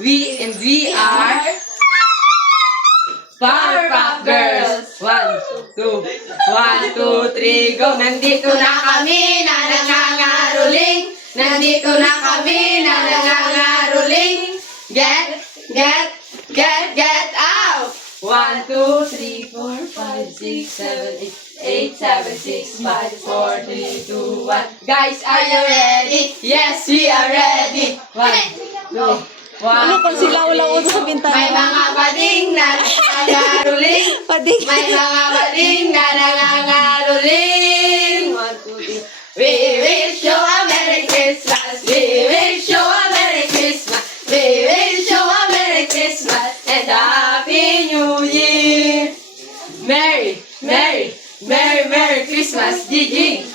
We are Powerpuff Girls. 1, 2, 1, 2, 3, go. Nandito na kami na nangangaroling. Nandito na kami na nangangaroling. Get out. 1, 2, 3, 4, 5, 6, 7, 8, 7, 6, 5, 4, 3, 2, 1. Guys, are you ready? Yes, we are ready. 1, 2, 1, Ano kung silaw-law sa bintana? may mga bading na nangangaroling. Pading. May mga bading na nangangaroling. 1, 2, 3. We wish you a Merry Christmas. We wish you a Merry Christmas. We wish you a Merry Christmas and a Happy New Year. Merry Christmas. Jingle,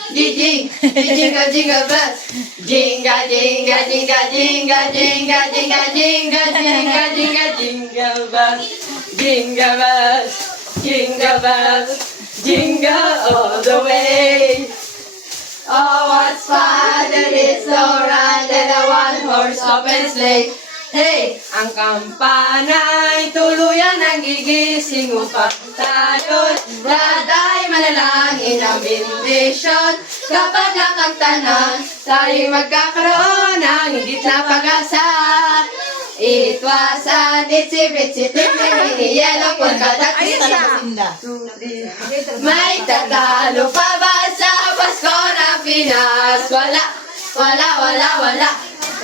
jingle bells. Jingle, jingle, jingle, jingle, jingle, jingle, jingle, jingle, jingle, jingle bells. Jingle bells, jingle bells, jingle all the way. Oh, what fun it is to ride in a one-horse open sleigh. Hey, ang kampana'y tuluyan ang gigising upang tayo'y lahat ay manalangin ang bendisyon. Kapag nakagtanan, tayo'y magkakaroon ng higit na pag-asa. It was an itsy-bitsy mini yellow polka dot. May tatalo pa ba sa Pasko ng Pinas? Wala.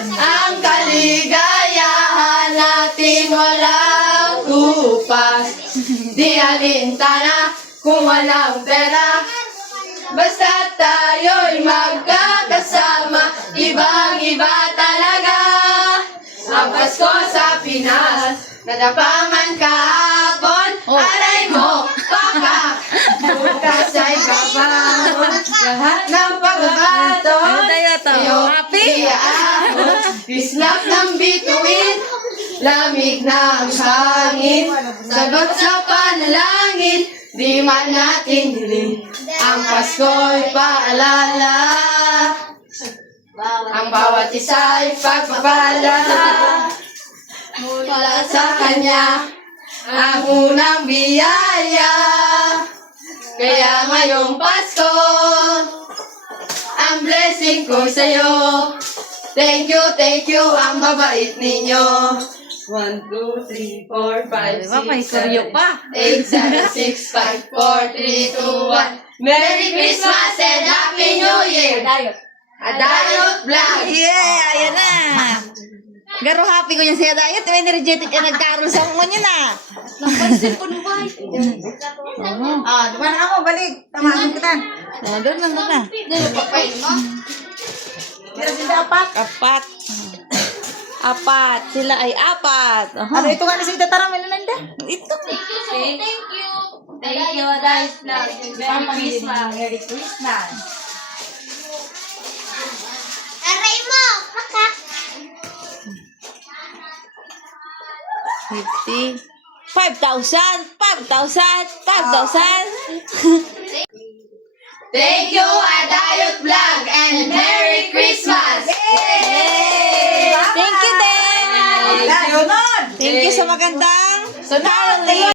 Ang kaligayahan natin walang kupas. Di alintana kung walang pera. Basta tayo'y magkakasama, ibang-iba talaga. Ang Pasko sa Pinas, nadapaman kahapon, aray mo, paka. Bukas ay kabangon, lahat ng pagbabaton. Ano tayo to? Happy? Islap ng bituin, lamig ng hangin, sagot sa panalangin, di man natin dilim. Ang Pasko'y paalala, ang bawat isa'y pagpapala. Mula sa Kanya, ang unang biyaya. Kaya ngayong Pasko, ang blessing ko sa'yo. Thank you, ang babait ninyo. 1, 2, 3, 4, 5, 6, May seryo 7, pa. 8, 7, 6, 5, 4, 3, 2, 1. Merry Christmas and Happy New Year! Adayot Vlog! Yeah, ayan na. Garo happy ko yung siya dayot. May energetic na nagkaroon sa mga niya na. Napansin ko nung bahay. Diba na ako, balik. Tamahan kita. Doon na. Papayin mo? Sila sila apat. Apat. Sila ay apat. Ano ito nga na si Tatara Melinda? Ito. Thank you, Adayot Vlog. Merry Christmas. Merry Christmas. Aray mo! Pakak! 50. 5,000. Thank you, Adayot Vlog, and Merry Christmas! Thank you din. Thank you. Thank you sa magandang. So now,